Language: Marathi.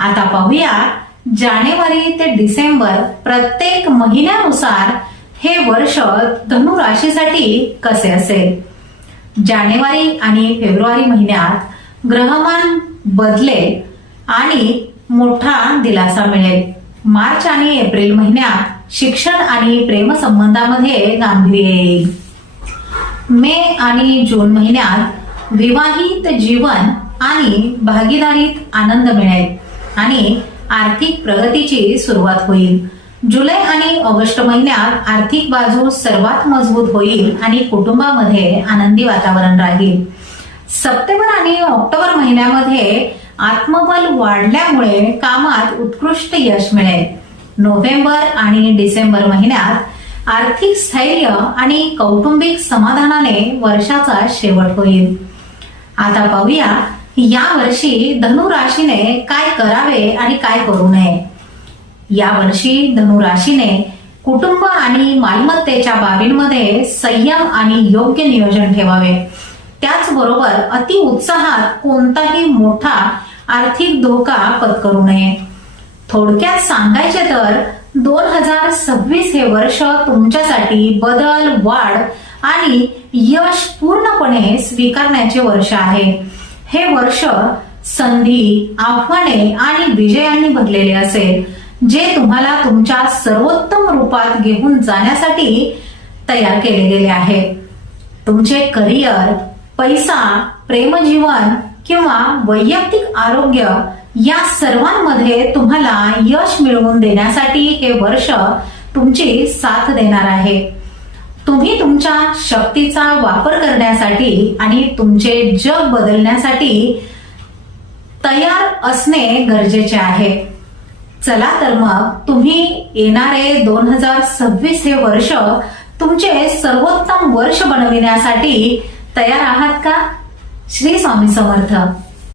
आता पाहूया जानेवारी ते डिसेंबर प्रत्येक महिन्यानुसार हे वर्ष धनु राशीसाठी कसे असेल। जानेवारी आणि फेब्रुवारी महिन्यात ग्रहमान बदलेल आणि मोठा दिलासा मिळेल। मार्च आणि एप्रिल महिन्यात शिक्षण आणि प्रेमसंबंधामध्ये गांभीर्य येईल। मे आणि जून महिन्यात विवाहित जीवन आणि भागीदारीत आनंद मिळेल आणि आर्थिक प्रगतीची सुरुवात होईल। जुलै आणि ऑगस्ट महिन्यात आर्थिक बाजू सर्वात मजबूत होईल आणि कुटुंबामध्ये आनंदी वातावरण राहील। सप्टेंबर आणि ऑक्टोबर महिन्यामध्ये आत्मबल वाढल्यामुळे कामात उत्कृष्ट यश मिळेल। नोव्हेंबर आणि डिसेंबर महिन्यात आर्थिक स्थैर्य आणि कौटुंबिक समाधानाने वर्षाचा शेवट होईल। आता पाहूया या वर्षी धनु राशीने काय करावे आणि काय करू नये। या वर्षी धनु राशीने कुटुंब आणि मालमत्तेच्या बाबींमध्ये संयम आणि योग्य नियोजन ठेवावे। त्याचबरोबर अति उत्साहात कोणताही मोठा आर्थिक धोका पत्करू नये। थोडक्यात सांगायचे तर 2026 हे वर्ष तुमच्यासाठी बदल, वाढ आणि यश पूर्णपणे स्वीकारण्याचे वर्ष आहे। हे वर्ष संधी, आव्हाने आणि विजयांनी भरलेले असेल, जे तुम्हाला तुमच्या सर्वोत्तम रूपात घेऊन जाण्यासाठी तयार केले गेले आहे। तुमचे करिअर, पैसा, प्रेमजीवन किंवा वैयक्तिक आरोग्य या सर्वांमध्ये तुम्हाला यश मिळवून देण्यासाठी हे वर्ष तुमची साथ देणार आहे। तुम्ही तुमच्या शक्तीचा वापर करण्यासाठी आणि तुमचे जग बदलण्यासाठी तयार असणे गरजेचे आहे। चला तर मग तुम्ही येणारे 2026 हे वर्ष तुमचे सर्वोत्तम वर्ष बनविण्यासाठी तयार आहात का? श्री स्वामी समर्थ।